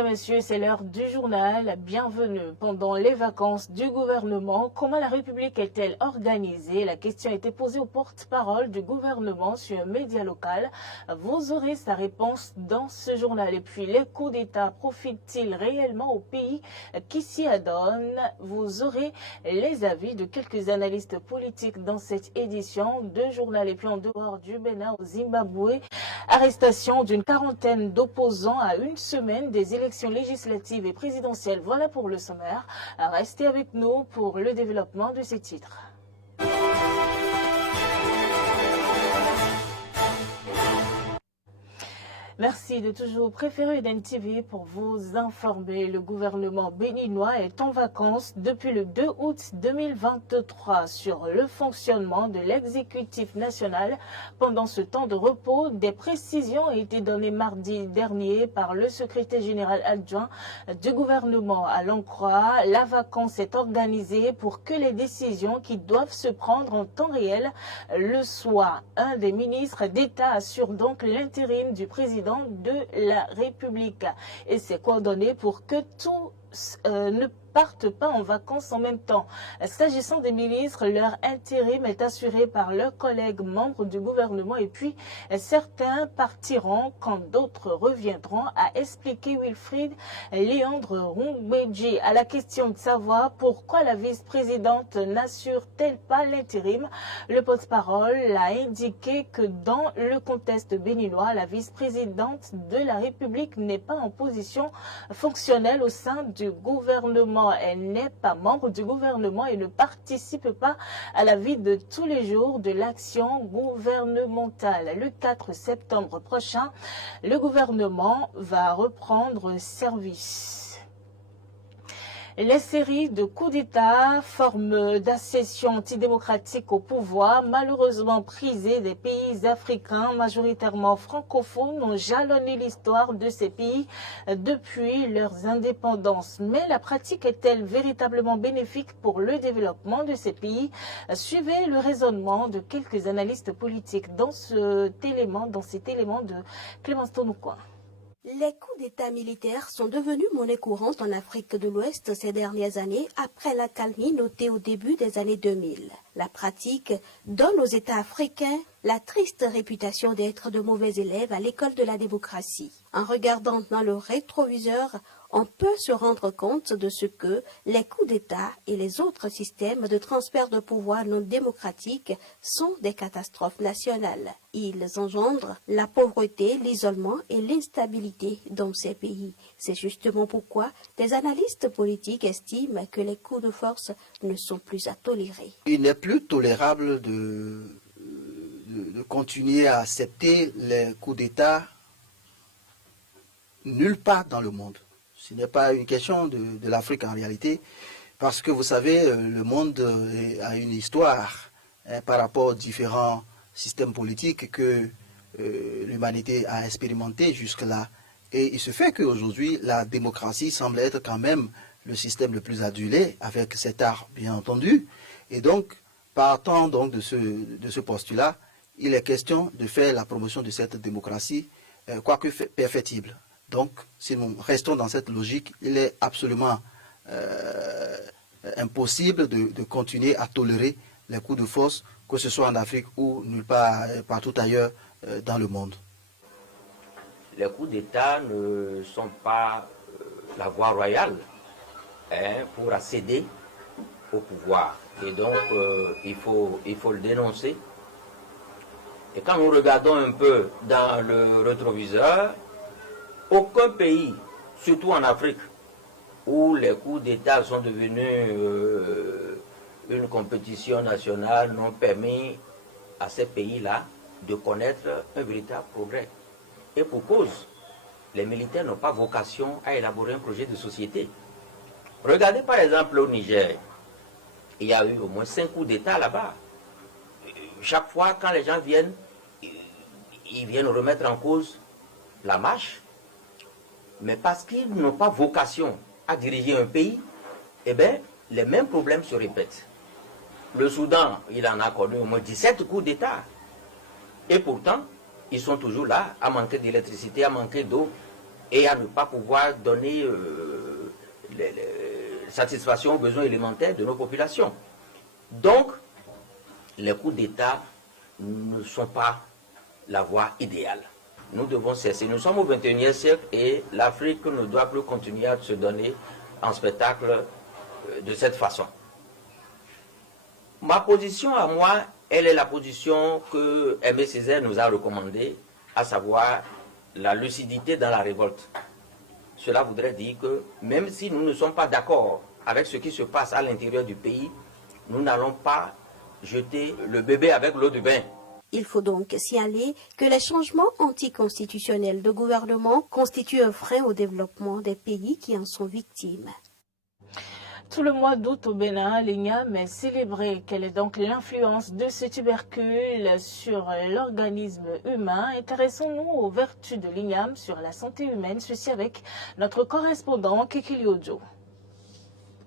et messieurs, c'est l'heure du journal. Bienvenue. Pendant les vacances du gouvernement, comment la République est-elle organisée? La question a été posée au porte-parole du gouvernement sur un média local. Vous aurez sa réponse dans ce journal. Et puis, les coups d'État profitent-ils réellement au pays qui s'y adonne? Vous aurez les avis de quelques analystes politiques dans cette édition de journal. Et puis, en dehors du Bénin au Zimbabwe, arrestation d'une quarantaine d'opposants à une semaine des élections législatives et présidentielles. Voilà pour le sommaire. Restez avec nous pour le développement de ces titres. Merci de toujours préférer Eden TV pour vous informer. Le gouvernement béninois est en vacances depuis le 2 août 2023 sur le fonctionnement de l'exécutif national. Pendant ce temps de repos, des précisions ont été données mardi dernier par le secrétaire général adjoint du gouvernement. À l'en croire, la vacance est organisée pour que les décisions qui doivent se prendre en temps réel le soient. Un des ministres d'État assure donc l'intérim du président de la République et c'est coordonné pour que tout ne partent pas en vacances en même temps. S'agissant des ministres, leur intérim est assuré par leurs collègues membres du gouvernement et puis certains partiront quand d'autres reviendront, a expliqué Wilfried Léandre Rungbeji. À la question de savoir pourquoi la vice-présidente n'assure-t-elle pas l'intérim, le porte-parole a indiqué que dans le contexte béninois, la vice-présidente de la République n'est pas en position fonctionnelle au sein du gouvernement. Elle n'est pas membre du gouvernement et ne participe pas à la vie de tous les jours de l'action gouvernementale. Le 4 septembre prochain, le gouvernement va reprendre service. Les séries de coups d'État, formes d'accession antidémocratique au pouvoir, malheureusement prisées des pays africains, majoritairement francophones, ont jalonné l'histoire de ces pays depuis leurs indépendances. Mais la pratique est-elle véritablement bénéfique pour le développement de ces pays? Suivez le raisonnement de quelques analystes politiques dans cet élément de Clémence Tonoucoin. Les coups d'État militaires sont devenus monnaie courante en Afrique de l'Ouest ces dernières années après l'accalmie notée au début des années 2000. La pratique donne aux États africains la triste réputation d'être de mauvais élèves à l'école de la démocratie. En regardant dans le rétroviseur, on peut se rendre compte de ce que les coups d'État et les autres systèmes de transfert de pouvoir non démocratiques sont des catastrophes nationales. Ils engendrent la pauvreté, l'isolement et l'instabilité dans ces pays. C'est justement pourquoi des analystes politiques estiment que les coups de force ne sont plus à tolérer. Il n'est plus tolérable de continuer à accepter les coups d'État nulle part dans le monde. Ce n'est pas une question de l'Afrique en réalité, parce que vous savez, le monde a une histoire par rapport aux différents systèmes politiques que l'humanité a expérimenté jusque-là. Et il se fait qu'aujourd'hui, la démocratie semble être quand même le système le plus adulé, avec cet art bien entendu. Et donc, partant donc de ce postulat, il est question de faire la promotion de cette démocratie, quoique perfectible. Donc, si nous restons dans cette logique, il est absolument impossible de continuer à tolérer les coups de force, que ce soit en Afrique ou nulle part, partout ailleurs dans le monde. Les coups d'État ne sont pas la voie royale pour accéder au pouvoir. Et donc, il faut le dénoncer. Et quand nous regardons un peu dans le rétroviseur, aucun pays, surtout en Afrique, où les coups d'État sont devenus une compétition nationale, n'ont permis à ces pays-là de connaître un véritable progrès. Et pour cause, les militaires n'ont pas vocation à élaborer un projet de société. Regardez par exemple au Niger, il y a eu au moins 5 coups d'État là-bas. Chaque fois, quand les gens viennent, ils viennent remettre en cause la marche. Mais parce qu'ils n'ont pas vocation à diriger un pays, eh bien, les mêmes problèmes se répètent. Le Soudan, il en a connu au moins 17 coups d'État. Et pourtant, ils sont toujours là, à manquer d'électricité, à manquer d'eau. et à ne pas pouvoir donner satisfaction aux besoins élémentaires de nos populations. Donc, les coups d'État ne sont pas la voie idéale. Nous devons cesser. Nous sommes au XXIe siècle et l'Afrique ne doit plus continuer à se donner en spectacle de cette façon. Ma position à moi, elle est la position que Aimé Césaire nous a recommandée, à savoir la lucidité dans la révolte. Cela voudrait dire que même si nous ne sommes pas d'accord avec ce qui se passe à l'intérieur du pays, nous n'allons pas jeter le bébé avec l'eau du bain. Il faut donc signaler que les changements anticonstitutionnels de gouvernement constituent un frein au développement des pays qui en sont victimes. Tout le mois d'août au Bénin, l'igname est célébré. Quelle est donc l'influence de ce tubercule sur l'organisme humain? Intéressons-nous aux vertus de l'igname sur la santé humaine, ceci avec notre correspondant Kekili Ojo.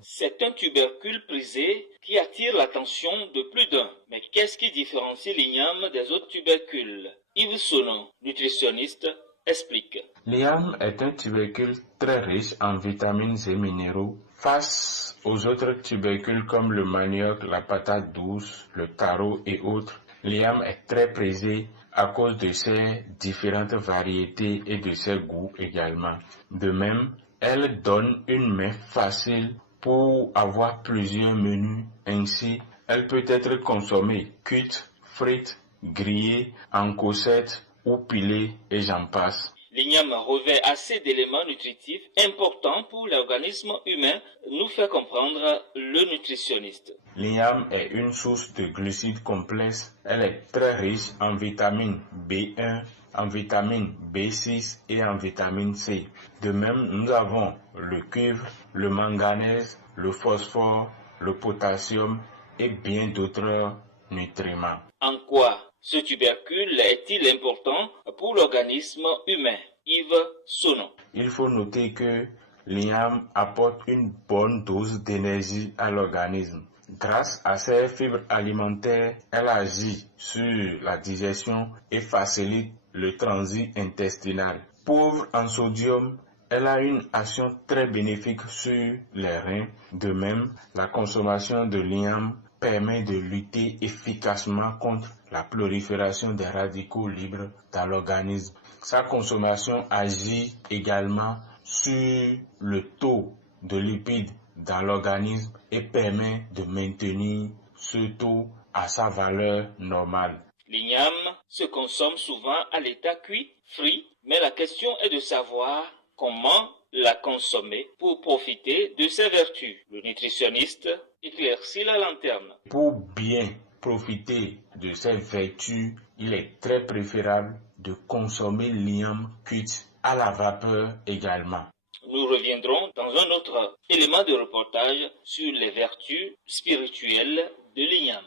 C'est un tubercule prisé qui attire l'attention de plus d'un. Mais qu'est-ce qui différencie l'igname des autres tubercules? Yves Sonon, nutritionniste, explique. L'igname est un tubercule très riche en vitamines et minéraux face aux autres tubercules comme le manioc, la patate douce, le taro et autres. L'igname est très prisé à cause de ses différentes variétés et de ses goûts également. De même, elle donne une main facile pour avoir plusieurs menus. Ainsi, elle peut être consommée cuite, frite, grillée, en cossette ou pilée et j'en passe. L'igname revêt assez d'éléments nutritifs importants pour l'organisme humain, nous fait comprendre le nutritionniste. L'igname est une source de glucides complexes. Elle est très riche en vitamine B1, en vitamine B6 et en vitamine C. De même, nous avons le cuivre, le manganèse, le phosphore, le potassium et bien d'autres nutriments. En quoi ce tubercule est-il important pour l'organisme humain? Yves Sonon. Il faut noter que l'igname apporte une bonne dose d'énergie à l'organisme. Grâce à ses fibres alimentaires, elle agit sur la digestion et facilite le transit intestinal. Pauvre en sodium, elle a une action très bénéfique sur les reins. De même, la consommation de l'igname permet de lutter efficacement contre la prolifération des radicaux libres dans l'organisme. Sa consommation agit également sur le taux de lipides dans l'organisme et permet de maintenir ce taux à sa valeur normale. L'igname se consomme souvent à l'état cuit, frit, mais la question est de savoir comment la consommer pour profiter de ses vertus. Le nutritionniste éclaircit la lanterne. Pour bien profiter de ses vertus, il est très préférable de consommer l'igname cuite à la vapeur également. Nous reviendrons dans un autre élément de reportage sur les vertus spirituelles de l'igname.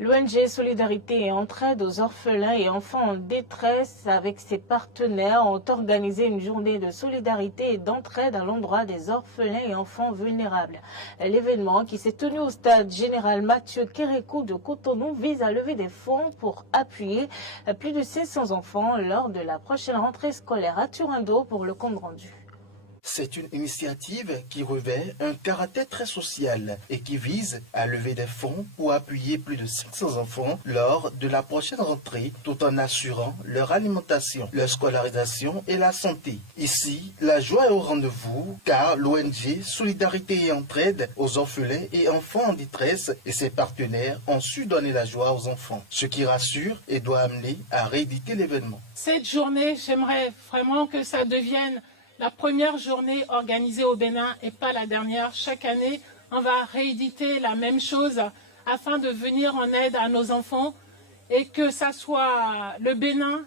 L'ONG Solidarité et Entraide aux orphelins et enfants en détresse avec ses partenaires ont organisé une journée de solidarité et d'entraide à l'endroit des orphelins et enfants vulnérables. L'événement qui s'est tenu au stade général Mathieu Kérékou de Cotonou vise à lever des fonds pour appuyer plus de 500 enfants lors de la prochaine rentrée scolaire à Turando pour le compte rendu. C'est une initiative qui revêt un caractère très social et qui vise à lever des fonds pour appuyer plus de 500 enfants lors de la prochaine rentrée tout en assurant leur alimentation, leur scolarisation et la santé. Ici, la joie est au rendez-vous car l'ONG Solidarité et Entraide aux orphelins et enfants en détresse et ses partenaires ont su donner la joie aux enfants, ce qui rassure et doit amener à rééditer l'événement. Cette journée, j'aimerais vraiment que ça devienne la première journée organisée au Bénin et pas la dernière. Chaque année, on va rééditer la même chose afin de venir en aide à nos enfants et que ça soit le Bénin,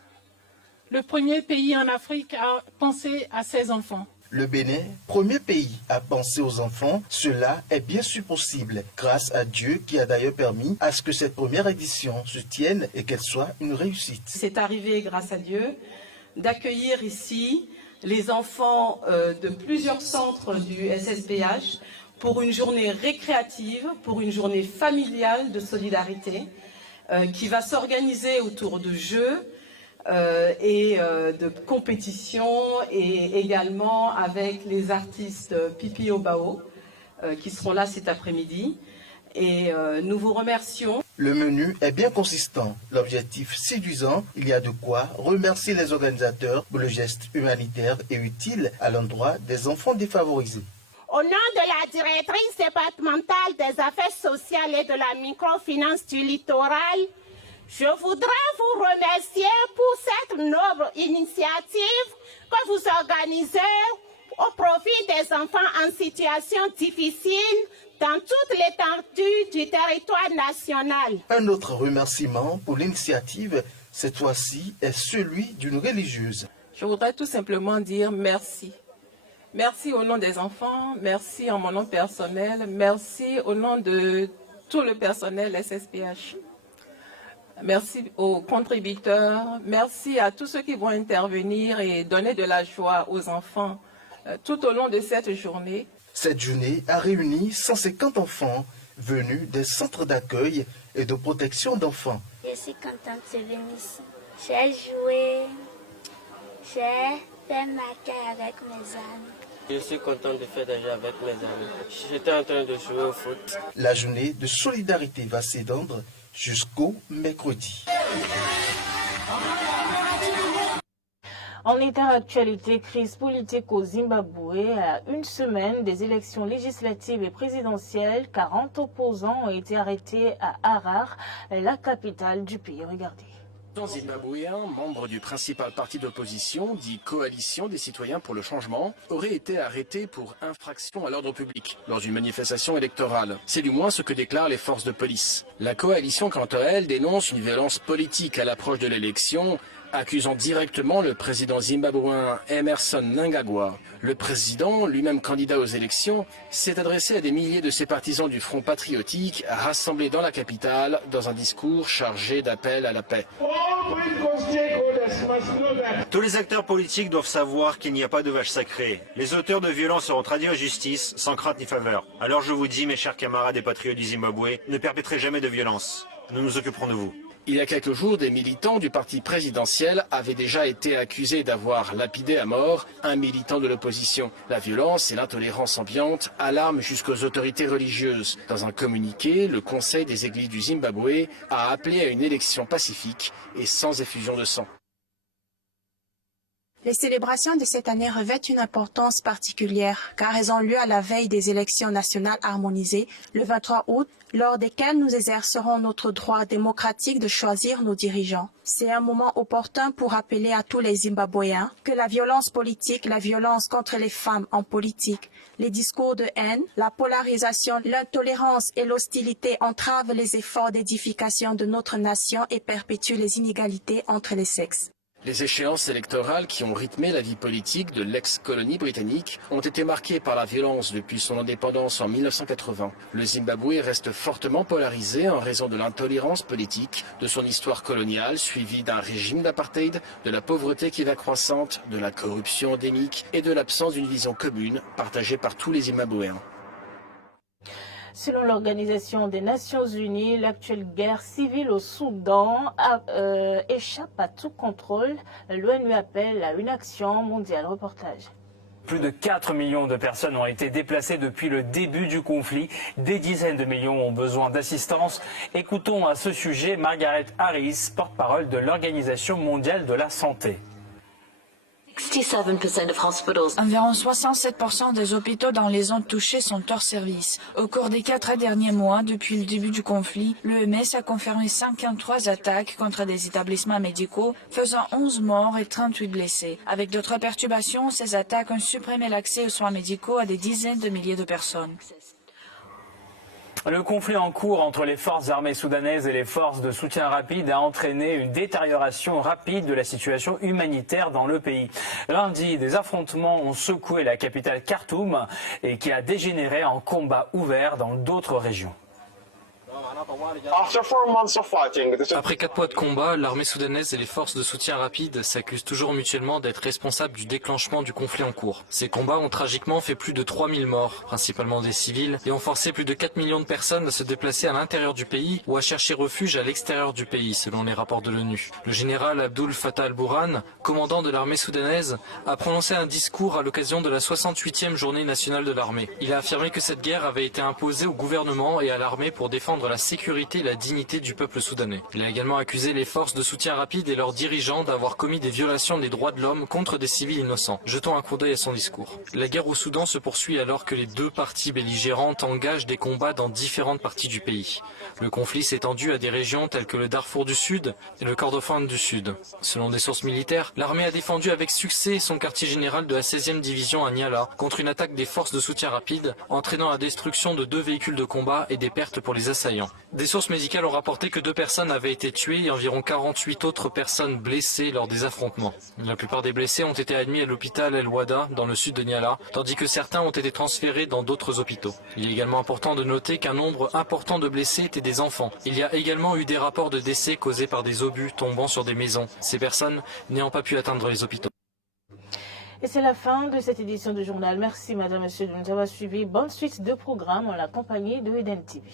le premier pays en Afrique à penser à ses enfants. Le Bénin, premier pays à penser aux enfants, cela est bien sûr possible grâce à Dieu qui a d'ailleurs permis à ce que cette première édition se tienne et qu'elle soit une réussite. C'est arrivé grâce à Dieu d'accueillir ici les enfants de plusieurs centres du SSPH pour une journée récréative, pour une journée familiale de solidarité qui va s'organiser autour de jeux, et de compétition, et également avec les artistes Pipi Obao qui seront là cet après-midi. Et nous vous remercions. Le menu est bien consistant, l'objectif séduisant, il y a de quoi remercier les organisateurs pour le geste humanitaire et utile à l'endroit des enfants défavorisés. Au nom de la directrice départementale des affaires sociales et de la microfinance du littoral, je voudrais vous remercier pour cette noble initiative que vous organisez au profit des enfants en situation difficile dans toute l'étendue du territoire national. Un autre remerciement pour l'initiative, cette fois-ci, est celui d'une religieuse. Je voudrais tout simplement dire merci. Merci au nom des enfants, merci en mon nom personnel, merci au nom de tout le personnel SSPH. Merci aux contributeurs, merci à tous ceux qui vont intervenir et donner de la joie aux enfants tout au long de cette journée. Cette journée a réuni 150 enfants venus des centres d'accueil et de protection d'enfants. Je suis contente de venir ici. J'ai joué, j'ai fait ma caille avec mes amis. Je suis content de faire des jeux avec mes amis. J'étais en train de jouer au foot. La journée de solidarité va s'étendre jusqu'au mercredi. En interactualité, crise politique au Zimbabwe. À une semaine des élections législatives et présidentielles, 40 opposants ont été arrêtés à Harare, la capitale du pays. Regardez. Zimbabwéen, membre du principal parti d'opposition, dit Coalition des citoyens pour le changement, aurait été arrêté pour infraction à l'ordre public lors d'une manifestation électorale. C'est du moins ce que déclarent les forces de police. La coalition, quant à elle, dénonce une violence politique à l'approche de l'élection, accusant directement le président zimbabwéen Emmerson Mnangagwa. Le président, lui-même candidat aux élections, s'est adressé à des milliers de ses partisans du Front patriotique rassemblés dans la capitale dans un discours chargé d'appel à la paix. Tous les acteurs politiques doivent savoir qu'il n'y a pas de vache sacrée. Les auteurs de violences seront traduits en justice sans crainte ni faveur. Alors je vous dis, mes chers camarades et patriotes du Zimbabwe, ne perpétrez jamais de violence. Nous nous occuperons de vous. Il y a quelques jours, des militants du parti présidentiel avaient déjà été accusés d'avoir lapidé à mort un militant de l'opposition. La violence et l'intolérance ambiante alarment jusqu'aux autorités religieuses. Dans un communiqué, le Conseil des églises du Zimbabwe a appelé à une élection pacifique et sans effusion de sang. Les célébrations de cette année revêtent une importance particulière car elles ont lieu à la veille des élections nationales harmonisées le 23 août, lors desquelles nous exercerons notre droit démocratique de choisir nos dirigeants. C'est un moment opportun pour rappeler à tous les Zimbabwéens que la violence politique, la violence contre les femmes en politique, les discours de haine, la polarisation, l'intolérance et l'hostilité entravent les efforts d'édification de notre nation et perpétuent les inégalités entre les sexes. Les échéances électorales qui ont rythmé la vie politique de l'ex-colonie britannique ont été marquées par la violence depuis son indépendance en 1980. Le Zimbabwe reste fortement polarisé en raison de l'intolérance politique, de son histoire coloniale suivie d'un régime d'apartheid, de la pauvreté qui va croissante, de la corruption endémique et de l'absence d'une vision commune partagée par tous les Zimbabwéens. Selon l'Organisation des Nations Unies, l'actuelle guerre civile au Soudan échappe à tout contrôle. L'ONU appelle à une action mondiale. Reportage. Plus de 4 millions de personnes ont été déplacées depuis le début du conflit. Des dizaines de millions ont besoin d'assistance. Écoutons à ce sujet Margaret Harris, porte-parole de l'Organisation mondiale de la santé. Environ 67% des hôpitaux dans les zones touchées sont hors service. Au cours des 4 derniers mois, depuis le début du conflit, l'OMS a confirmé 53 attaques contre des établissements médicaux, faisant 11 morts et 38 blessés. Avec d'autres perturbations, ces attaques ont supprimé l'accès aux soins médicaux à des dizaines de milliers de personnes. Le conflit en cours entre les forces armées soudanaises et les forces de soutien rapide a entraîné une détérioration rapide de la situation humanitaire dans le pays. Lundi, des affrontements ont secoué la capitale Khartoum et qui a dégénéré en combat ouvert dans d'autres régions. Après 4 mois de combat, l'armée soudanaise et les forces de soutien rapide s'accusent toujours mutuellement d'être responsables du déclenchement du conflit en cours. Ces combats ont tragiquement fait plus de 3000 morts, principalement des civils, et ont forcé plus de 4 millions de personnes à se déplacer à l'intérieur du pays ou à chercher refuge à l'extérieur du pays, selon les rapports de l'ONU. Le général Abdul Fattah al-Burhan, commandant de l'armée soudanaise, a prononcé un discours à l'occasion de la 68e journée nationale de l'armée. Il a affirmé que cette guerre avait été imposée au gouvernement et à l'armée pour défendre la sécurité et la dignité du peuple soudanais. Il a également accusé les forces de soutien rapide et leurs dirigeants d'avoir commis des violations des droits de l'homme contre des civils innocents. Jetons un coup d'œil à son discours. La guerre au Soudan se poursuit alors que les deux parties belligérantes engagent des combats dans différentes parties du pays. Le conflit s'est étendu à des régions telles que le Darfour du Sud et le Kordofan du Sud. Selon des sources militaires, l'armée a défendu avec succès son quartier général de la 16e division à Niala contre une attaque des forces de soutien rapide, entraînant la destruction de 2 véhicules de combat et des pertes pour les assaillants. Des sources médicales ont rapporté que 2 personnes avaient été tuées et environ 48 autres personnes blessées lors des affrontements. La plupart des blessés ont été admis à l'hôpital El Wada dans le sud de Niala, tandis que certains ont été transférés dans d'autres hôpitaux. Il est également important de noter qu'un nombre important de blessés étaient des enfants. Il y a également eu des rapports de décès causés par des obus tombant sur des maisons, ces personnes n'ayant pas pu atteindre les hôpitaux. Et c'est la fin de cette édition du journal. Merci madame, monsieur de nous avoir suivis. Bonne suite de programmes en la compagnie de Eden TV.